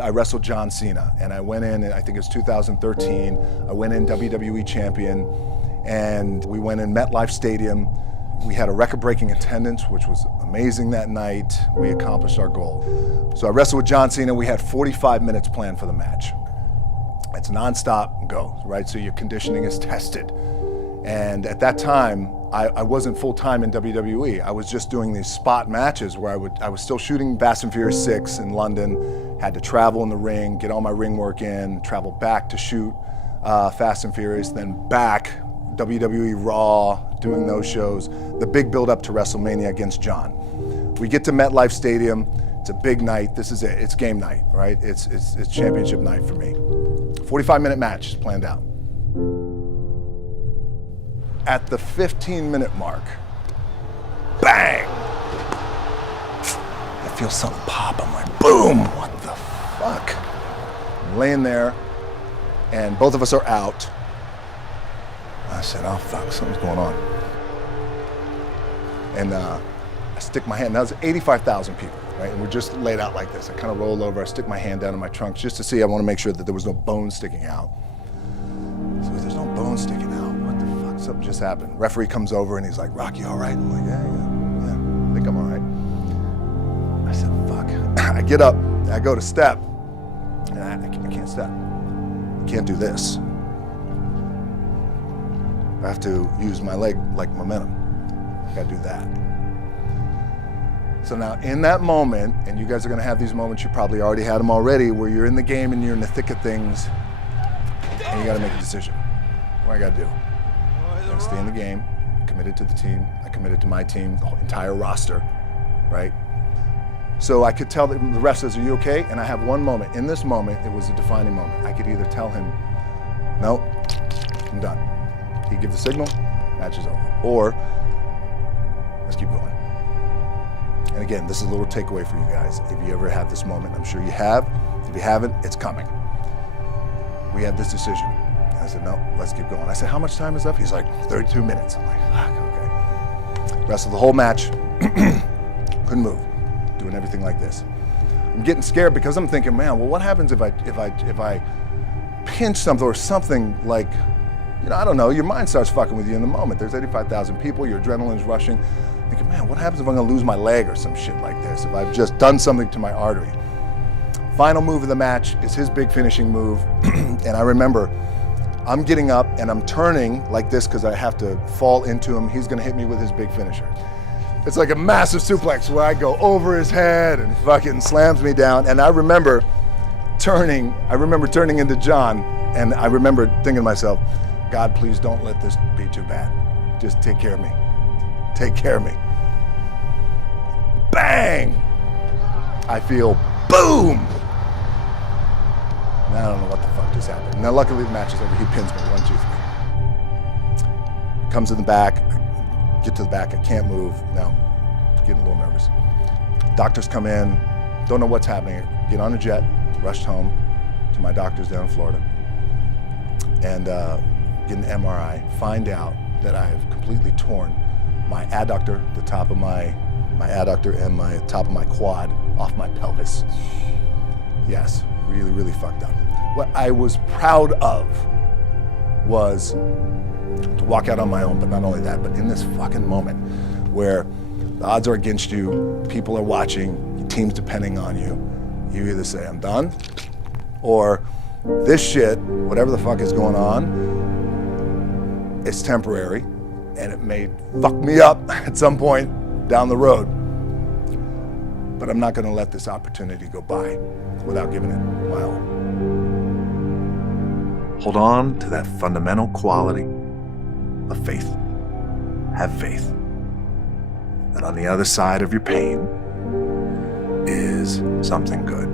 I wrestled John Cena, and I went in, I think it was 2013, I went in WWE champion, and we went in MetLife Stadium. We had a record-breaking attendance, which was amazing that night. We accomplished our goal. So I wrestled with John Cena. We had 45 minutes planned for the match. It's nonstop, go, right? So your conditioning is tested. And at that time, I wasn't full-time in WWE. I was just doing these spot matches where I was still shooting Fast and Furious 6 in London, had to travel in the ring, get all my ring work in, travel back to shoot Fast and Furious, then back, WWE Raw, doing those shows, the big build-up to WrestleMania against John. We get to MetLife Stadium, it's a big night, this is it, it's game night, right? It's championship night for me. 45-minute match is planned out. At the 15-minute mark, bang! I feel something pop, I'm like, boom, what the fuck? I'm laying there, and both of us are out. I said, oh fuck, something's going on. And I stick my hand, that was 85,000 people, right? And we're just laid out like this. I kind of roll over, I stick my hand down in my trunk just to see, I want to make sure that there was no bone sticking out. So there's no bone sticking out, what the fuck, something just happened. Referee comes over and he's like, Rocky, all right? I'm like, yeah, I think I'm all right. I said, fuck. I get up, I go to step, and I can't step. I can't do this. I have to use my leg like momentum. I gotta do that. So now in that moment, and you guys are gonna have these moments, you probably already had them already, where you're in the game and you're in the thick of things, and you gotta make a decision. What I gotta do? I'm gonna stay in the game, committed to the team, I committed to my team, the whole entire roster, right? So I could tell the ref says, are you okay? And I have one moment. In this moment, it was a defining moment. I could either tell him, no, I'm done. He'd give the signal, match is over. Or, let's keep going. And again, this is a little takeaway for you guys. If you ever have this moment, I'm sure you have. If you haven't, it's coming. We had this decision. And I said, no, let's keep going. I said, how much time is left? He's like, 32 minutes. I'm like, fuck, okay. Rest of the whole match, couldn't move, doing everything like this. I'm getting scared because I'm thinking, man, well, what happens if I pinch something or something like, you know, I don't know, your mind starts fucking with you in the moment. There's 85,000 people, your adrenaline's rushing. Thinking, man, what happens if I'm gonna lose my leg or some shit like this, if I've just done something to my artery? Final move of the match is his big finishing move. And I remember, I'm getting up and I'm turning like this because I have to fall into him. He's gonna hit me with his big finisher. It's like a massive suplex where I go over his head and fucking slams me down. And I remember turning into John, and I remember thinking to myself, God, please don't let this be too bad. Just take care of me. Take care of me. Bang! I feel boom! Now I don't know what the fuck just happened. Now luckily the match is over. He pins me, 1, 2, 3. Comes in the back, I get to the back, I can't move. Now, getting a little nervous. Doctors come in, don't know what's happening. Get on a jet, rushed home to my doctors down in Florida. And get an MRI, find out that I have completely torn my adductor, the top of my adductor and my top of my quad off my pelvis. Yes, really, really fucked up. What I was proud of was to walk out on my own, but not only that, but in this fucking moment where the odds are against you, people are watching, your team's depending on you, you either say, I'm done, or this shit, whatever the fuck is going on, it's temporary, and it may fuck me up at some point down the road. But I'm not gonna let this opportunity go by without giving it my all. Hold on to that fundamental quality of faith. Have faith that on the other side of your pain is something good.